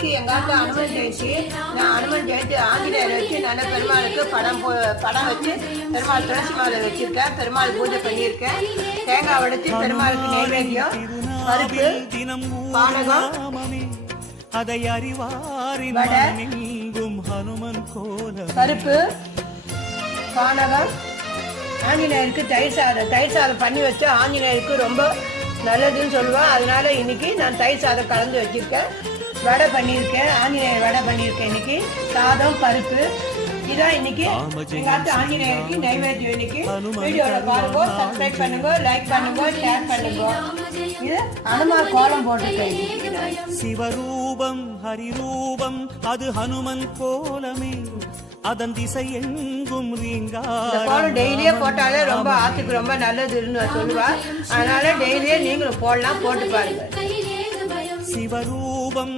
இன்னைக்கு எங்காவது அனுமன் ஜெயந்தி. நான் அனுமன் ஜெயந்தி ஆஞ்சநேயர் வச்சு நல்ல பெருமாளுக்கு படம் வச்சு பெருமாள் துளசி மாலை வச்சிருக்கேன். பெருமாள் பூஜை பண்ணியிருக்கேன். தேங்காய் உடைச்சு பெருமாளுக்கு நைவேத்தியம், பருப்பு, பானகம், அதை அறிவாரின் ஹனுமன் கோலம், பருப்பு, பானகம். ஆஞ்சநேயருக்கு தயிர் சாதம் பண்ணி வச்சு ஆஞ்சநேயருக்கு ரொம்ப நல்லதுன்னு சொல்லுவேன். அதனால இன்னைக்கு நான் தயிர் சாதம் கலந்து வச்சிருக்கேன். வடை பண்ணியிருக்கேன், ஆஞ்சநேயர் வடை பண்ணியிருக்கேன். இன்னைக்கு சாதம், பருப்பு, இதான் இன்னைக்கு ஆஞ்சநேயருக்கு நைவேத்தியம். இன்னைக்கு வீடியோல பாருங்க, சப்ஸ்கிரைப் பண்ணுங்க, லைக் பண்ணுங்க, ஷேர் பண்ணுங்க. இது அனுமார் கோலம் போட்டிருக்கேன். சிவரூபம் ஹரிரூபம் அது ஹனுமன் கோலமே, அதன் திசை எங்கும் கோலம் டெய்லியே போட்டாலே ரொம்ப ஆத்துக்கு ரொம்ப நல்லதுன்னு சொல்லுவா. அதனால டெய்லியே நீங்களும் போடலாம், போட்டு பாருங்க. சிவரூபம்